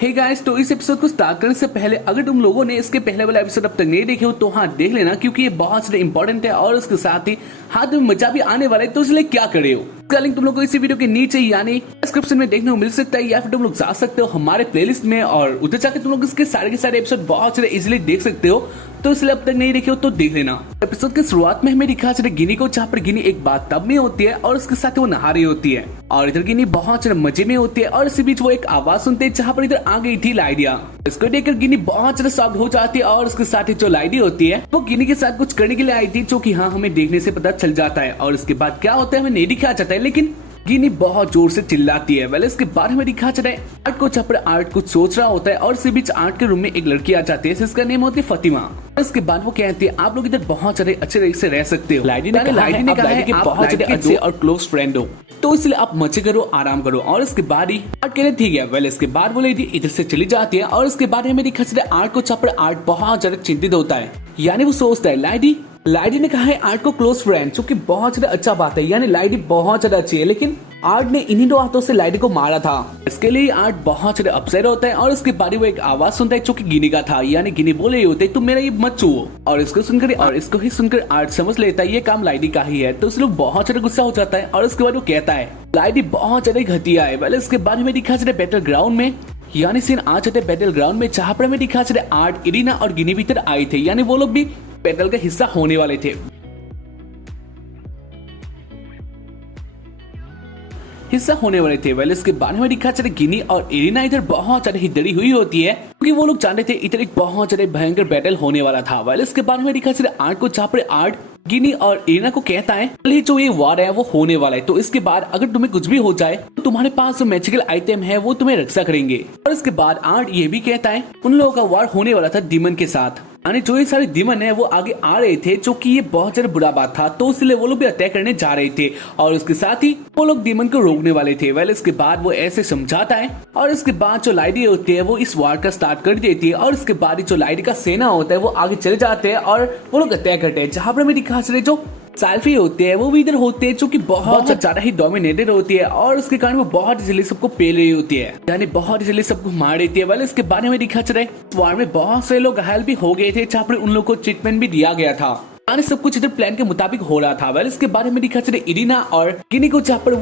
Hey guys, तो इस episode को स्टार्ट करने से पहले अगर तुम लोगों ने इसके पहले वाला एपिसोड अब तक नहीं देखे हो तो हाँ देख लेना, क्योंकि ये बहुत ज्यादा इंपॉर्टेंट है और उसके साथ ही हाथ में मजा भी आने वाला है। तो इसलिए क्या करे हो, इसका लिंक तुम लोग को इसी वीडियो के नीचे यानी डिस्क्रिप्शन में देखने को मिल सकता है, या फिर तुम लोग जा सकते हो हमारे प्लेलिस्ट में और उधर जाकर तुम लोग इसके सारे के सारे एपिसोड बहुत सारे इजिली देख सकते हो। तो इसलिए अब तक नहीं देखे हो तो देख लेना। एपिसोड के शुरुआत में हमें दिखा चले गिनी को, जहाँ पर गिनी एक बात तब में होती है और उसके साथ वो नहा रही होती है और इधर गिनी बहुत ज्यादा मजे में होती है और इसी बीच वो एक आवाज सुनते हैं जहाँ पर इधर आ गई थी लाइडिया। इसको देखकर गिनी बहुत ज्यादा शॉक्ड हो जाती है और उसके साथ ही जो लाइडी होती है वो गिनी के साथ कुछ करने के लिए आई थी, जो कि हाँ हमें देखने से पता चल जाता है। और इसके बाद क्या होता है हमें नहीं दिखाया जाता है, लेकिन गिनी बहुत जोर से चिल्लाती है। वेल इसके बारे में दिखा चला है आर्ट को, जहाँ पर आर्ट कुछ सोच रहा होता है और इसी बीच आर्ट के रूम में एक लड़की आ जाती है जिसका नेम होती है फातिमा। इसके बाद वो कहती है आप लोग इधर बहुत सारे अच्छे तरीके से रह सकते हो। लाइडी ने कहा है कि बहुत सारे अच्छे और क्लोज फ्रेंड हो, तो इसलिए आप मजे करो, आराम करो। और इसके बाद ही आर्ट कह रहे ठीक है। वेल इसके बाद वो लेडी इधर से चली जाती है और इसके बारे में दिखा चला आर्ट को, जहाँ पर आर्ट बहुत ज्यादा चिंतित होता है। यानी वो सोचता है लाइडी ने कहा है आर्ट को क्लोज फ्रेंड, जो कि बहुत ज्यादा अच्छा बात है। यानी लाइडी बहुत ज्यादा अच्छी है, लेकिन आर्ट ने इन्हीं दो हाथों से लाइडी को मारा था। इसके लिए आर्ट बहुत ज्यादा अपसेट होता है और उसके बाद वो एक आवाज सुनता है जो कि गिनी का था। यानी गिनी बोल रही होते तुम मेरा ये मत छुओ, और इसको सुनकर आर्ट समझ लेता है ये काम लाइडी का ही है। तो उस लोग बहुत ज्यादा गुस्सा हो जाता है और उसके बाद वो कहता है लाइडी बहुत ज्यादा घटिया है। पहले इसके बाद में दिखा चले बैटल ग्राउंड में, यानी सीन आ जाते बैटल ग्राउंड में, जहाँ पर हमें दिखा चले आर्ट, इरीना और गिनी भीतर आए थे। यानी वो लोग भी बैटल का हिस्सा होने वाले थे। वेल इसके बाद में दिखा चले गिनी और इरीना इधर बहुत ज्यादा ही डरी हुई होती है, क्योंकि वो लोग जानते थे इधर एक बहुत ज्यादा भयंकर बैटल होने वाला था। वेल इसके बाद में दिखा चले आर्ट को, जहाँ पर आर्ट गिनी और इरीना को कहता है जो ये वार है वो होने वाला है, तो इसके बाद अगर तुम्हें कुछ भी हो जाए तो तुम्हारे पास जो मैजिकल आइटम है वो तुम्हें रक्षा करेंगे। और इसके बाद आर्ट ये भी कहता है उन लोगों का वार होने वाला था डीमन के साथ, यानी जो ये सारे डीमन है वो आगे आ रहे थे, जो कि ये बहुत ज्यादा बुरा बात था। तो इसलिए वो लोग भी अटैक करने जा रहे थे और उसके साथ ही वो लोग डीमन को रोकने वाले थे। वेल इसके बाद वो ऐसे समझाता है और इसके बाद जो लाइडी होती है वो इस वार का स्टार्ट कर देती है और इसके बाद जो लाइडी का सेना होता है वो आगे चले जाते हैं और वो लोग अटैक करते हैं। जहाँ पर हमें दिखा चले जो सेल्फी होते हैं वो भी इधर होते हैं, जो कि बहुत ज्यादा ही डोमिनेटेड होती है और उसके कारण वो बहुत इजीली सबको पेल रही होती है, यानी बहुत इजीली सबको मार देती है। वाले इसके बारे में दिखा चला है वार में बहुत से लोग घायल भी हो गए थे, जहाँ पर उन लोगों को ट्रीटमेंट भी दिया गया था, यानी सब कुछ इधर प्लान के मुताबिक हो रहा था। वेल इसके बारे में दिखा चले इरीना और गिनी को, जहाँ पर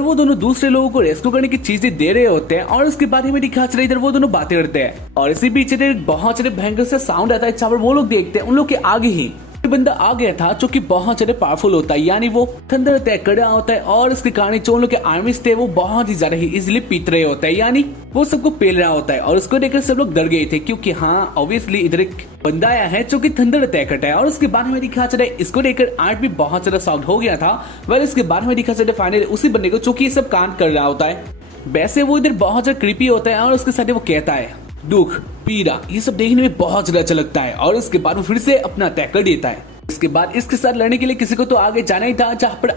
वो दोनों दूसरे लोगों को रेस्क्यू करने की चीजें दे रहे होते हैं और उसके बारे में दिखा चले इधर वो दोनों बातें करते हैं और इसी बीच बहुत सारे भयंकर से साउंड आता है, जहाँ पर वो लोग देखते हैं उन लोग के आगे ही बंदा आ गया था जो कि बहुत ज्यादा पावरफुल होता है, यानी वो थंडर अटैक कर रहा होता है और इसके कारण जो लोग के आर्मीज थे वो बहुत ही ज्यादा ही इजिली पीट रहे होते हैं, यानी वो सबको पेल रहा होता है। और उसको देखकर सब लोग डर गए थे, क्योंकि हाँ ऑब्वियसली इधर एक बंदा आया है जो कि थंडर अटैक करता है। और उसके बाद में दिखा चला इसको देखकर आर्ट भी बहुत ज्यादा शॉक्ड हो गया था। वेल इसके बाद में दिखा चला फाइनली उसी बंदे को जो कि ये सब कांड कर रहा होता है। वैसे वो इधर बहुत ज्यादा क्रीपी होता है और उसके साथ वो कहता है दुख, पीड़ा, ये सब देखने में बहुत ज्यादा अच्छा लगता है और इसके बाद वो फिर से अपना अटैक कर देता है। इसके बाद इसके साथ लड़ने के लिए किसी को तो आगे जाना ही था, जहाँ पर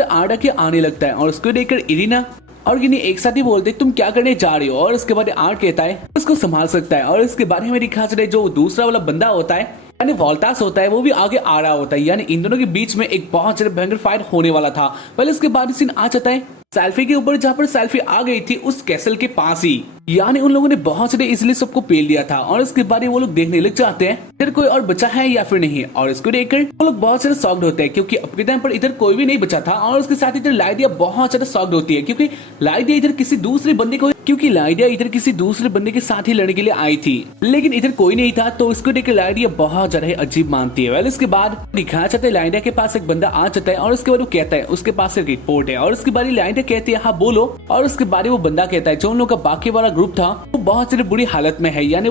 आर्ट आगे आने लगता है और उसको देखकर इरीना और गिनी एक साथ ही बोलते तुम क्या करने जा रहे हो। और उसके बाद आर्ट कहता है उसको संभाल सकता है और इसके बारे में दिखा चले जो दूसरा वाला बंदा होता है यानी वोल्टास होता है वो भी आगे आ रहा होता है, यानी इन दोनों के बीच में एक बहुत ज्यादा भयंकर फाइट होने वाला था। पहले इसके बाद सीन आ जाता है सेल्फी के ऊपर, जहाँ पर सेल्फी आ गई थी उस कैसल के पास ही, यानी उन लोगों ने बहुत ज्यादा इजिली सबको पेल दिया था। और इसके बाद वो लोग देखने लग जाते हैं इधर कोई और बचा है या फिर नहीं, और इसको देखकर वो लोग बहुत ज्यादा शॉक्ड होते हैं, क्योंकि अब के टाइम पर इधर कोई भी नहीं बचा था। और उसके साथ इधर लाइडिया बहुत ज्यादा शॉक्ड होती है, क्योंकि लाइडिया इधर किसी दूसरे बंदे के साथ ही लड़ने के लिए आई थी, लेकिन इधर कोई नहीं था। तो इसको देखकर लाइडिया बहुत ज्यादा अजीब मानती है। वेल इसके बाद दिखाया जाता है लाइडिया के पास एक बंदा आ जाता है और उसके बाद वो कहता है उसके पास एक रिपोर्ट है और उसके बाद लाइडिया कहती है हाँ बोलो। और उसके बाद वो बंदा कहता है जो उन लोग का बाकी वाला ग्रुप था वो बहुत ज्यादा बुरी हालत में है, यानी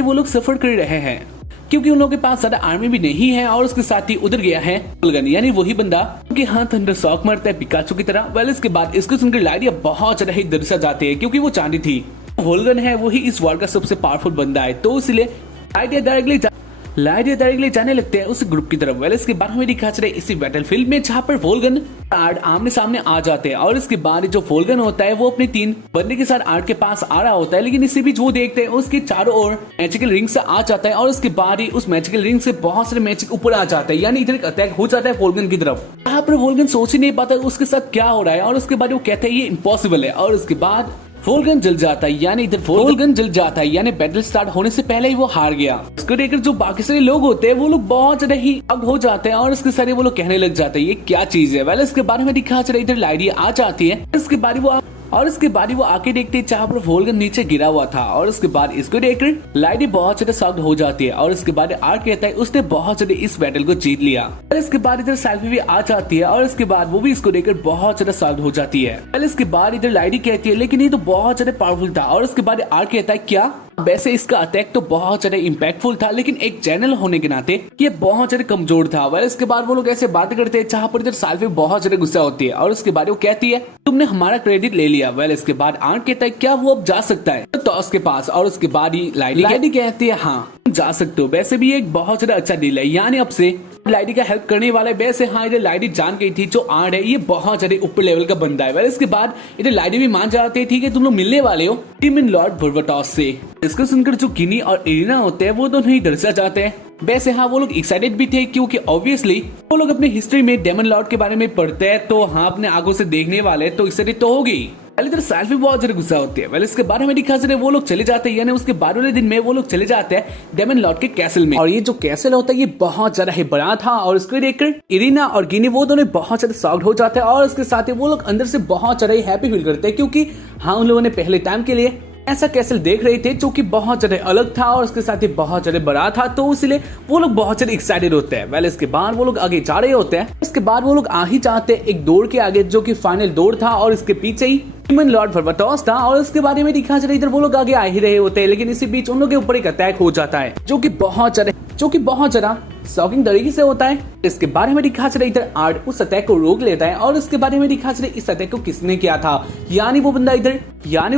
वो लोग सफर कर रहे हैं, क्योंकि उन लोगों के पास ज्यादा आर्मी भी नहीं है। और उसके साथ ही उधर गया है होलगन, यानी वही बंदा कि हाँ थंडर शॉक मारता है पिकाचू की तरह। वेल इसके बाद इसको सुनकर लाइडिया बहुत ज्यादा ही डर सा जाते हैं, क्योंकि वो जानती थी होलगन है वही इस वॉर का सबसे पावरफुल बंदा है। तो इसलिए लाइडिया डायरेक्टली जाने लगते हैं उस ग्रुप की तरफ। वेल इसके बाद हमें दिखा चले इसी बैटलफील्ड में, जहाँ पर वोल्गन आर्ट आमने सामने आ जाते हैं। और इसके बाद जो वोल्गन होता है वो अपने 3 बंदे के साथ आर्ट के पास आ रहा होता है, लेकिन इसी बीच वो देखते हैं उसके चारों ओर मैजिकल रिंग से आ जाता है और उसके बाद ही उस मैजिकल रिंग से बहुत सारे मैजिक ऊपर आ जाते हैं, यानी इधर एक अटैक हो जाता है वोल्गन की तरफ। यहाँ पर वोल्गन सोच ही नहीं पाता उसके साथ क्या हो रहा है और उसके बाद वो कहते हैं ये इम्पॉसिबल है। और उसके बाद फोलगन जल जाता है, यानी इधर फोलगन जल जाता है, यानी बैटल स्टार्ट होने से पहले ही वो हार गया। इसको देखकर जो बाकी सारे लोग होते हैं वो लोग बहुत ज्यादा ही अग हो जाते हैं और इसके सारे वो लोग कहने लग जाते हैं ये क्या चीज है। वेल इसके बारे में दिखा चला इधर लाइडी आ जाती है, इसके बारे वो आके देखते हैं जहाँ पर फोलगन नीचे गिरा हुआ था और उसके बाद इसको देखकर लाइडी बहुत ज्यादा शॉक्ड हो जाती है और उसके बाद आर्क कहता है उसने बहुत ज्यादा इस बैटल को जीत लिया। और इसके बाद इधर सेल्फी भी आ जाती है और इसके बाद वो भी इसको देखकर बहुत ज्यादा शॉक्ड हो जाती है। पहले इसके बाद इधर लाइडी कहती है लेकिन ये तो बहुत ज्यादा पावरफुल था और उसके बाद आर्क कहता है क्या, वैसे इसका अटैक तो बहुत ज्यादा इम्पैक्टफुल था लेकिन एक जनरल होने के नाते ये बहुत ज्यादा कमजोर था। वह इसके बाद वो लोग ऐसे बात करते हैं जहाँ पर इधर साल्फी बहुत ज्यादा गुस्सा होती है और उसके बाद वो कहती है तुमने हमारा क्रेडिट ले लिया। वेल इसके बाद आर्क कहता है क्या वो अब जा सकता है टॉस के पास और उसके बाद ही लाइडी कहती है हाँ जा सकते हो, वैसे भी एक बहुत ज्यादा अच्छा डील है, यानी अब से लाइडी का हेल्प करने वाला है। वैसे हाँ इधर लाइडी जान गई थी जो आर्ट है ये बहुत ज्यादा ऊपर लेवल का बंदा है। इसके बाद इधर लाइडी भी मान जाती है ठीक है तुम लोग मिलने वाले हो डेमन लॉर्ड वर्वाटॉस से। इसको सुनकर जो गिनी और इरिना होते हैं वो दोनों ही डर से जाते हैं। वैसे हाँ वो लोग एक्साइटेड भी थे क्योंकि ऑब्वियसली वो लोग अपने हिस्ट्री में डेमन लॉर्ड के बारे में पढ़ते हैं तो हाँ अपने आंखों से देखने वाले तो एक्साइटेड तो होगी। इधर सेल्फी बहुत ज्यादा गुस्सा होती है। वेल इसके बारे में दिखा चले वो लोग चले जाते हैं, यानी उसके बाद वाले दिन में वो लोग चले जाते हैं डेमन लॉर्ड के कैसल में और ये जो कैसल होता है ये बहुत ज्यादा ही बड़ा था और इसको देखकर इरिना और गिनी वो दोनों बहुत ज्यादा शॉक्ड हो जाते हैं और उसके साथ ही वो लोग अंदर से बहुत ज्यादा ही हैप्पी फील करते हैं क्योंकि हाँ उन लोगों ने पहले टाइम के लिए ऐसा कैसल देख रहे थे जो कि बहुत ज्यादा अलग था और उसके साथ ही बहुत ज्यादा बड़ा था तो इसलिए वो लोग बहुत ज्यादा एक्साइटेड होते हैं। वेल इसके बाद वो लोग आगे जा रहे होते हैं, इसके बाद वो लोग आ ही जाते हैं एक दौड़ के आगे जो कि फाइनल दौड़ था और इसके पीछे ही डेमन लॉर्ड वर्वाटॉस था और उसके बारे में दिखा चला इधर वो लोग आगे आ ही रहे होते हैं लेकिन इसी बीच उन लोगों के ऊपर एक अटैक हो जाता है जो कि बहुत ज्यादा शॉकिंग तरीके से होता है। इसके बारे में दिखा चला इधर आर्ट उस अटैक को रोक लेता है और इसके बारे में दिखा चला इस अटैक को किसने किया था, यानी वो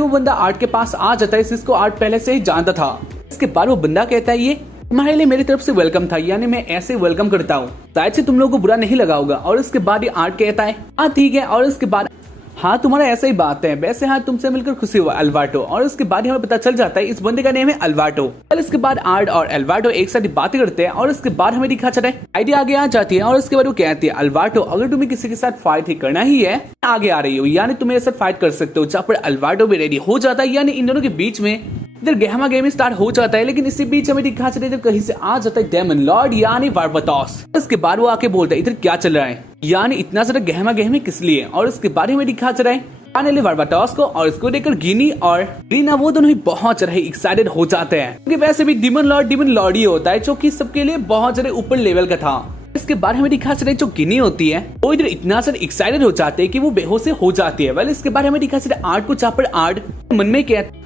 बंदा आर्ट के पास आ जाता है जिसको आर्ट पहले से ही जानता था। इसके बाद वो बंदा कहता है ये तुम्हारे लिए मेरी तरफ से वेलकम था, यानी मैं ऐसे वेलकम करता हूँ, शायद से तुम लोगों को बुरा नहीं लगा होगा। और इसके बाद ये आर्ट कहता है हाँ ठीक है और इसके बाद हाँ तुम्हारा ऐसा ही बात है, वैसे हाँ तुमसे मिलकर खुशी हुआ अल्वाटो। और उसके बाद हमें पता चल जाता है इस बंदे का नेम है अल्वाटो। इसके बाद आर्ट और अल्वाटो एक साथ बातें करते हैं और इसके बाद हमें दिखा चला है आइडिया आगे आ जाती है और उसके बाद वो कहती है अल्वाटो अगर तुम्हें किसी के साथ फाइट ही करना ही है आगे आ रही हो, यानी तुम मेरे साथ फाइट कर सकते हो। जहाँ पर अल्वाटो भी रेडी हो जाता है, यानी इन दोनों के बीच में इधर गहमा गेम स्टार्ट हो जाता है लेकिन इसी बीच हमें दिखा चले कहीं से आ जाता है डेमन लॉर्ड यानी वर्वाटॉस। इसके बाद वो आके बोलता है इधर क्या चल रहा है, यानी इतना सारा गहमा गेम किस लिए। और इसके बारे में दिखा चला है फाइनली वर्वाटॉस को और इसको देखकर गिनी और रीना वो दोनों ही बहुत ज्यादा एक्साइटेड हो जाते हैं क्योंकि वैसे भी डेमन लॉर्ड ही होता है जो कि सबके लिए बहुत ज्यादा ऊपर लेवल का था। इसके बारे में दिखा चले जो गिनी होती है वो इधर इतना सारा एक्साइटेड हो जाते हैं कि वो बेहोश हो जाती है। वेल इसके बारे में दिखा चले आर्ट को जहाँ पर आर्ट मन में कहता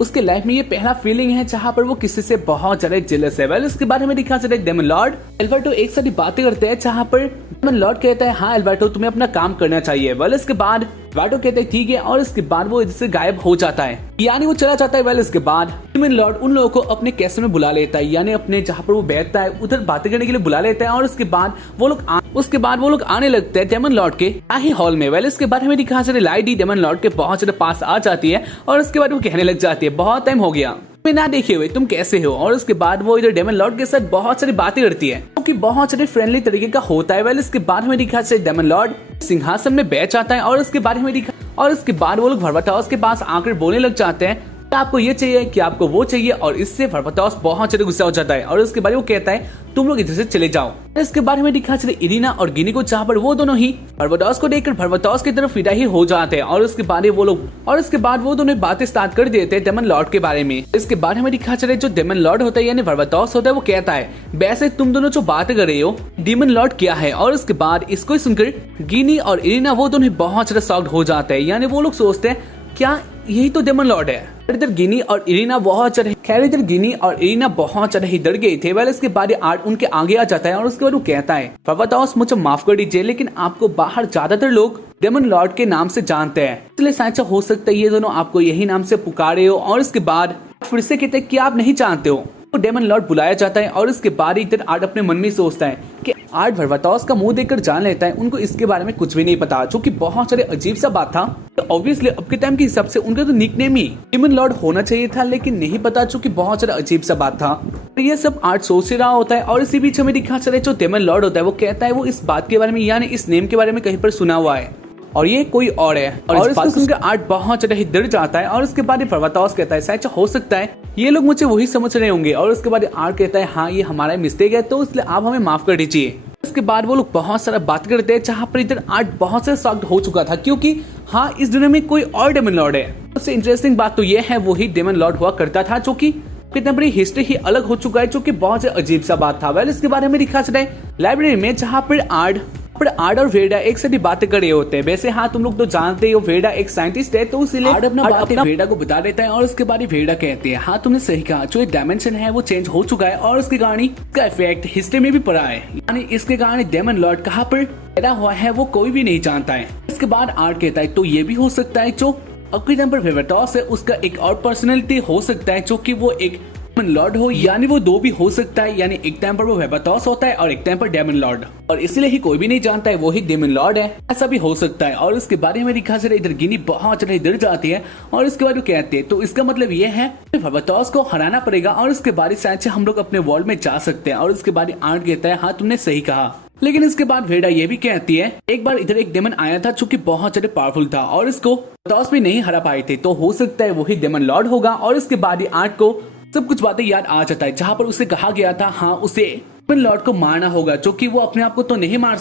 उसके लाइफ में ये पहला फीलिंग है जहाँ पर वो किसी से बहुत ज्यादा जेलस है। वेल इसके बारे में दिखा चले डेमन लॉर्ड अल्वाटो एक साथ बातें करते हैं जहाँ पर डेमन लॉर्ड कहता है हाँ अल्वाटो तुम्हें अपना काम करना चाहिए। वेल इसके बाद अल्वाटो कहते हैं ठीक है और इसके बाद वो इससे गायब हो जाता है, यानी वो चला जाता है। वेल इसके बाद डेमन लॉर्ड उन लोगों को अपने कैसल में बुला लेता है, यानी अपने जहाँ पर वो बैठता है उधर बातें करने के लिए बुला लेता है और उसके बाद वो लोग आने लगते हैं डेमन लॉर्ड के शाही हॉल में। वेल इसके बाद हमें दिखा चले लाइडी डेमन लॉर्ड के बहुत ज्यादा पास आ जाती है और उसके बाद वो कहने लग जाती है बहुत टाइम हो गया ना देखे हुए तुम कैसे हो। और उसके बाद वो इधर डेमन लॉर्ड के साथ बहुत सारी बातें करती है जो कि बहुत सारे फ्रेंडली तरीके का होता है। वेल इसके बाद हमें दिखा चले डेमन लॉर्ड सिंहासन में बैठ जाता है और उसके बाद वो लोग वर्वाटॉस के पास आकर बोलने लग जाते हैं क्या आपको ये चाहिए क्या आपको वो चाहिए। और इससे वर्वाटॉस बहुत ज्यादा गुस्सा हो जाता है और उसके बाद वो कहता है तुम लोग इधर से चले जाओ। इसके बारे में दिखा चले इरिना और गिनी को जहाँ पर वो दोनों ही वर्वाटॉस को देखकर वर्वाटॉस की तरफ फिदा ही हो जाते हैं और उसके बाद वो दोनों बातें स्टार्ट कर देते हैं डेमन लॉर्ड के बारे में। इसके बारे में दिखा चले जो डेमन लॉर्ड होता है यानी वर्वाटॉस होता है वो कहता है वैसे तुम दोनों जो बात कर रहे हो डेमन लॉर्ड क्या है। और उसके बाद इसको सुनकर गिनी और इरिना वो दोनों बहुत ज्यादा शॉक्ड हो जाते हैं, यानी वो लोग सोचते हैं क्या यही तो डेमन लॉर्ड है। इधर गिनी और इरिना बहुत ज्यादा ही डर गए थे। वेल इसके बाद आर्ट उनके आगे आ जाता है और उसके बाद वो कहता है वर्वाटॉस मुझे माफ कर दीजिए लेकिन आपको बाहर ज्यादातर लोग डेमन लॉर्ड के नाम से जानते हैं, इसलिए शायद हो सकता है ये दोनों आपको यही नाम से पुकारे हो। और इसके बाद फिर से कहते हैं कि आप नहीं जानते हो तो डेमन लॉर्ड बुलाया जाता है और इसके बाद इधर आर्ट अपने मन में सोचता है कि आर्ट वर्वाटॉस का मुंह देखकर जान लेता है उनको इसके बारे में कुछ भी नहीं पता, जो कि बहुत सारे अजीब सा बात था। तो ऑब्वियसली अब के टाइम के हिसाब से उनका तो निकनेम ही डेमन लॉर्ड होना चाहिए था, लेकिन नहीं पता, जो कि बहुत सारा अजीब सा बात था। तो ये सब आर्ट सोच रहा होता है और इसी बीच हमें दिखा चले जो डेमन लॉर्ड होता है वो कहता है वो इस बात के बारे में यानी इस नेम के बारे में कहीं पर सुना हुआ है और ये कोई और है। और इसको सुनकर आर्ट बहुत ज्यादा ही डर जाता है और उसके बाद पर्वतोस कहता है शायद हो सकता है ये लोग मुझे वही समझ रहे होंगे। और उसके बाद आर्ट कहता है हाँ ये हमारा मिस्टेक है तो इसलिए आप हमें माफ कर दीजिए। इसके बाद वो लोग बहुत सारा बात करते हैं जहाँ पर इधर आर्ट बहुत से शॉक्ड हो चुका था क्योंकि हाँ इस दुनिया में कोई और डेमन लॉर्ड है। सबसे इंटरेस्टिंग बात तो ये है वही डेमन लॉर्ड हुआ करता था जो कि कितना बड़ी हिस्ट्री ही अलग हो चुका है जो कि बहुत से अजीब सा बात था। वेल इसके बारे में लिखा चला है लाइब्रेरी में जहाँ पर आर्ट और वेडा एक साथ बातें कर रहे होते हैं। वैसे हाँ तुम लोग तो जानते हो वेडा एक साइंटिस्ट है तो इसलिए अपना वेडा को बता देता है और उसके बाद वेडा कहते हैं हाँ तुमने सही कहा जो डायमेंशन है वो चेंज हो चुका है और उसके कारण इसका इफेक्ट हिस्ट्री में भी पड़ा है यानी इसके कारण डेमन लॉर्ड कहाँ पर पैदा हुआ है वो कोई भी नहीं जानता है। इसके बाद आर्ट कहता है तो ये भी हो सकता है जो अपने टाइम पर फेवरटॉस है उसका एक और पर्सनैलिटी हो सकता है जो कि वो एक डेमन लॉर्ड हो यानी वो दो भी हो सकता है यानी एक टाइम पर वो फेवरटॉस होता है और एक टाइम पर डेमन लॉर्ड और इसलिए ही कोई भी नहीं जानता है वो ही डेमन लॉर्ड है ऐसा भी हो सकता है। और इसके बारे में लिखा से इधर गिनी बहुत ज्यादा डर जाती है और इसके बाद वो कहते हैं तो इसका मतलब ये है फेवरटॉस को हराना पड़ेगा और इसके बाद शायद से हम लोग अपने वर्ल्ड में जा सकते हैं। और इसके बाद आर्ट कहता है हाँ तुमने सही कहा। लेकिन इसके बाद वेडा ये भी कहती है एक बार इधर एक डेमन आया था जो कि बहुत ज्यादा पावरफुल था और इसको फेवरटॉस भी नहीं हरा पाए थे तो हो सकता है वही डेमन लॉर्ड होगा। और इसके बाद आर्ट को सब कुछ बातें याद आ जाता है जहाँ पर उसे कहा गया था हाँ उसे डेमन लॉर्ड को मारना होगा जो कि वो अपने आप को तो नहीं मार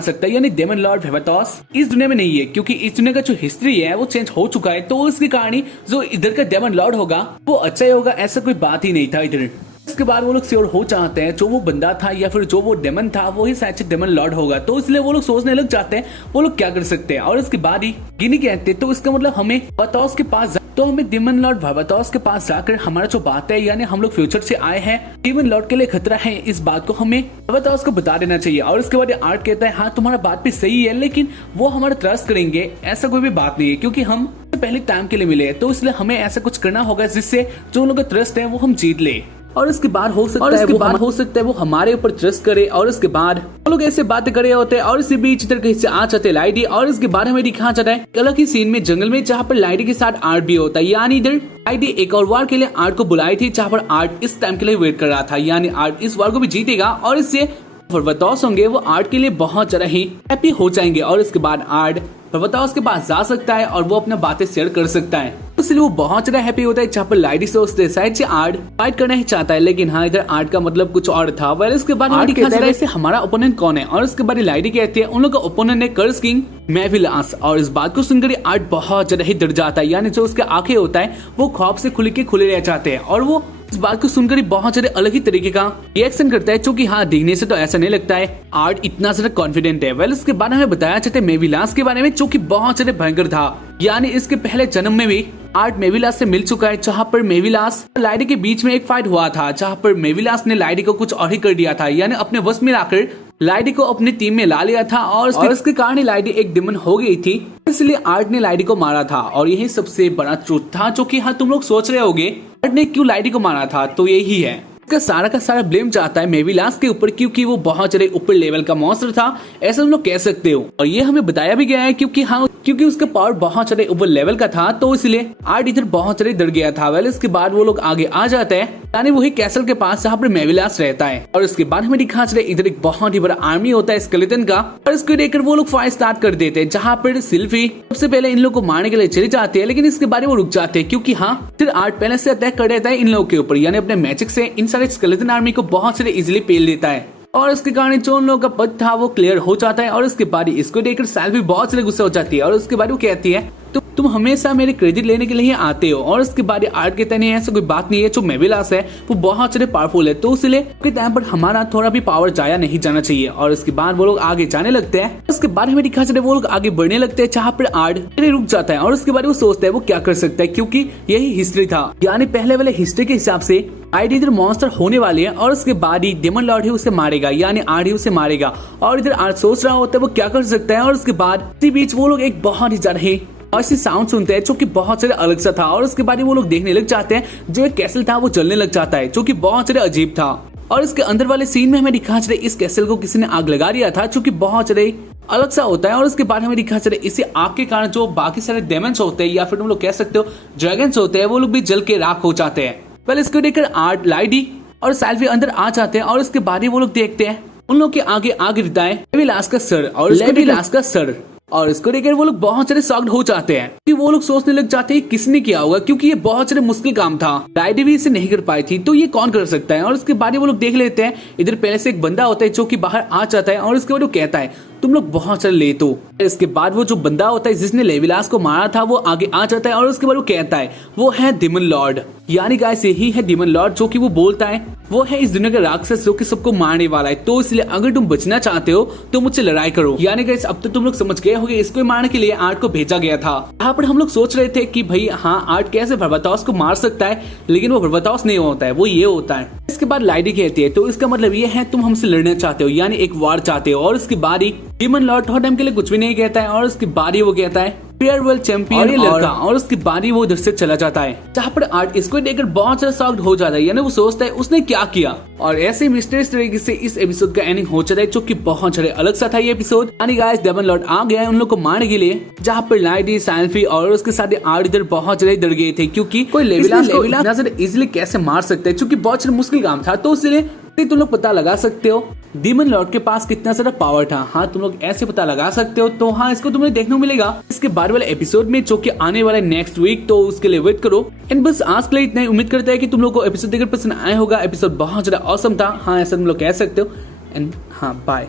सकता यानी डेमन लॉर्ड फेवरटॉस इस दुनिया में नहीं है क्योंकि इस दुनिया का जो हिस्ट्री है वो चेंज हो चुका है तो इसके कारण जो इधर का डेमन लॉर्ड होगा वो अच्छा ही होगा ऐसा कोई बात ही नहीं था इधर। इसके बाद वो लोग श्योर हो चाहते हैं जो वो बंदा था या फिर जो वो डेमन था वो ही शायद से डेमन लॉर्ड होगा तो इसलिए वो लोग सोचने लग जाते हैं वो लोग क्या कर सकते हैं। और इसके बाद ही गिनी कहते हैं तो इसका मतलब हमें फेवरटॉस के पास तो हमें डेमन लॉर्ड फेवरटॉस के पास जाकर हमारा जो बात है यानी हम लोग फ्यूचर से आए हैं डेमन लॉर्ड के लिए खतरा है इस बात को हमें फेवरटॉस को बता देना चाहिए। और उसके बाद आर्ट कहता है हाँ तुम्हारा बात भी सही है लेकिन वो हमारा ट्रस्ट करेंगे ऐसा कोई भी बात नहीं है क्योंकि हम पहले टाइम के लिए मिले तो इसलिए हमें ऐसा कुछ करना होगा जिससे जो लोग ट्रस्ट है वो हम जीत ले। और इसके बाद हो सकता है वो हमारे ऊपर ट्रस्ट करे। और इसके बाद वो लोग ऐसे बातें कर रहे होते हैं और इसी बीच इधर कहीं से आ जाते हैं लाइडी और इसके बाद हमें दिखा जाता है अलग ही सीन में जंगल में जहाँ पर लाइडी के साथ आर्ट भी होता है यानी इधर लाइडी एक और वार के लिए आर्ट को बुलाई थी जहाँ पर आर्ट इस टाइम के लिए वेट कर रहा था यानी आर्ट इस वार को भी जीतेगा और इससे फेवरटॉस होंगे वो आर्ट के लिए बहुत ज्यादा ही हैप्पी हो जाएंगे। और इसके बाद आर्ट फेवरटॉस के पास जा सकता है और वो अपना बातें शेयर कर सकता है इसलिए वो बहुत ज्यादा हैप्पी होता है जहाँ पर लाइडी सोचते शायद से आर्ट फाइट करना ही चाहता है लेकिन हाँ इधर आर्ट का मतलब कुछ और था। वेल इसके बाद वैसे हमारा ओपोनेंट कौन है और इसके बाद लाइडी कहती है उन लोग का ओपोनेंट है कर्स किंग मेविलास। और इस बात को सुनकर आर्ट बहुत ज्यादा ही डर जाता है यानी जो उसके आंखें होता है वो ख्वाब से खुले रह जाते हैं और वो इस बात को सुनकर बहुत ज्यादा अलग ही तरीके का रिएक्शन करता है जो कि हाँ दिखने से तो ऐसा नहीं लगता है आर्ट इतना ज्यादा कॉन्फिडेंट है। वेल इसके बाद हमें बताया जाता है मेविलास के बारे में जो कि बहुत ज्यादा भयंकर था यानी इसके पहले जन्म में भी आर्ट मेविलास से मिल चुका है जहाँ पर मेविलास और लाइडी के बीच में एक फाइट हुआ था जहाँ पर मेविलास ने लाइडी को कुछ और ही कर दिया था यानी अपने वश में लाकर लाइडी को अपनी टीम में ला लिया था और इसके कारण लाइडी एक डेमन हो गई थी इसलिए आर्ट ने लाइडी को मारा था। और यही सबसे बड़ा ट्रूथ था जो कि हाँ तुम लोग सोच रहे होगे आर्ट ने क्यों लाइडी को मारा था तो यही है इसका सारा ब्लेम जाता है मेविलास के ऊपर क्योंकि वो बहुत ज्यादा ऊपर लेवल का मॉन्स्टर था ऐसा तुम लोग कह सकते हो। और ये हमें बताया भी गया है क्योंकि उसका पावर बहुत ज्यादा ऊपर लेवल का था तो इसलिए आर्ट इधर बहुत ज्यादा डर गया था। वेल इसके बाद वो लोग आगे आ जाते हैं यानी वही कैसल के पास जहाँ पर मेविलास रहता है। और इसके बाद हमें दिखा चले इधर एक बहुत ही बड़ा आर्मी होता है स्केलेटन का और इसको देखकर वो लोग फाइट स्टार्ट कर देते हैं जहाँ पर सिल्फी सबसे पहले इन लोगों को मारने के लिए चली जाती है लेकिन इसके बाद वो रुक जाते हैं क्योंकि हाँ फिर आर्ट पहले से अटैक कर देता है इन लोगों के ऊपर यानी अपने मैजिक से इन सारे स्केलेटन आर्मी को बहुत सारे इजिली पेल देता है और इसके कारण जो उन लोगों का पद था वो क्लियर हो जाता है। और इसके बाद इसको देखकर सेल्फी बहुत सारे गुस्सा हो जाती है और उसके बाद वो कहती है तुम हमेशा मेरे क्रेडिट लेने के लिए आते हो। और इसके बाद आर्ट कहते हैं ऐसा कोई बात नहीं है जो मेविलास है वो बहुत ज्यादा पावरफुल है तो इसलिए टाइम पर हमारा थोड़ा भी पावर जाया नहीं जाना चाहिए। और इसके बाद वो लोग आगे जाने लगते हैं। उसके बाद हमें दिखा चले वो लोग आगे बढ़ने लगते हैं जहाँ पर आर्ट रुक जाता है और उसके बाद वो सोचता है वो क्या कर सकता है क्योंकि यही हिस्ट्री था यानी पहले वाले हिस्ट्री के हिसाब से आर्ट इधर मॉन्स्टर होने वाले हैं और उसके बाद ही डेमन लॉर्ड ही उसे मारेगा यानी आर्ट ही उसे मारेगा। और इधर आर्ट सोच रहा होता है वो क्या कर सकता है और उसके बाद इसी बीच वो लोग एक बहुत ही ज्यादा ऐसी साउंड सुनते हैं जो कि बहुत सारे अलग सा था। और उसके बाद वो लोग देखने लग जाते हैं जो एक कैसल था वो जलने लग जाता है जो कि बहुत सारे अजीब था। और इसके अंदर वाले सीन में हमें दिखा चले इस कैसल को किसी ने आग लगा दिया था जो कि बहुत सारे अलग सा होता है। और उसके बाद हमें दिखा चले इसी आग के कारण जो बाकी सारे डेमन्स होते हैं या फिर तुम लोग कह सकते हो ड्रैगन्स होते हैं वो लोग भी जल के राख हो जाते हैं। पहले इसको देखकर आर्ट लाइडी और सेल्फी अंदर आ जाते हैं और उसके बाद ही वो लोग देखते हैं उन लोग के आगे आग गिरता है लेविलास का सर। और लेविलास का सर और इसको देखकर वो लोग बहुत सारे शॉक्ड हो जाते हैं कि वो लोग सोचने लग जाते हैं किसने किया होगा, क्योंकि ये बहुत सारे मुश्किल काम था, लाइडी भी इसे नहीं कर पाई थी, तो ये कौन कर सकता है। और उसके बाद वो लोग देख लेते हैं इधर पहले से एक बंदा होता है जो कि बाहर आ जाता है और उसके बाद वो कहता है तुम लोग बहुत सारे लेट हो। इसके बाद वो जो बंदा होता है जिसने लेविलास को मारा था वो आगे आ जाता है और उसके बाद वो कहता है वो है डिमन लॉर्ड, यानी गाइस यही है डिमन लॉर्ड जो कि वो बोलता है वो है इस दुनिया का राक्षस जो कि सबको मारने वाला है, तो इसलिए अगर तुम बचना चाहते हो तो मुझसे लड़ाई करो। यानी गाइस अब तो तुम लोग समझ गए होंगे इसको मारने के लिए आर्ट को भेजा गया था। यहाँ पर हम लोग सोच रहे थे कि भाई हाँ आर्ट कैसे बर्बाटॉस को मार सकता है, लेकिन वो बर्बाटॉस नहीं होता है, वो ये होता है। इसके बाद लाइडी कहती है तो इसका मतलब ये है तुम हमसे लड़ना चाहते हो, यानी एक वार चाहते हो। और उसकी बारी डिमन लॉर्ड थोड़ा टाइम के लिए कुछ भी नहीं कहता है और उसकी बारी वो कहता है फेयरवेल चैंपियन ये लड़का, और उसकी बारी वो इधर से चला जाता है। जहाँ पर आर्ट इसको देखकर बहुत सारा शॉक्ड हो जाता है, यानी वो सोचता है उसने क्या किया। और ऐसे मिस्टीरियस तरीके से इस एपिसोड का एंडिंग हो जाता है जो कि बहुत सारे अलग सा था ये एपिसोड। यानी गाइस डिमन लॉर्ड आ गया है उन लोग को मारने के लिए, जहाँ पर लाइडी सैल्फी और उसके साथ आर्ट इधर बहुत ज्यादा डर गए थे, क्योंकि कोई लेविलास को इतना ज्यादा इजिली कैसे मार सकते हैं, क्योंकि बहुत सारा मुश्किल काम था। तो इसलिए तुम लोग पता लगा सकते हो डीमन लॉर्ड के पास कितना सारा पावर था। हाँ तुम लोग ऐसे पता लगा सकते हो। तो हाँ इसको तुम्हें देखने को मिलेगा इसके बाद वाले एपिसोड में जो कि आने वाला है नेक्स्ट वीक, तो उसके लिए वेट करो। एंड बस आज के लिए इतना ही। उम्मीद करता है कि तुम लोग को एपिसोड देखकर पसंद आया होगा। एपिसोड बहुत ज्यादा ऑसम था, हाँ ऐसा तुम लोग कह सकते हो। एंड हाँ बाय।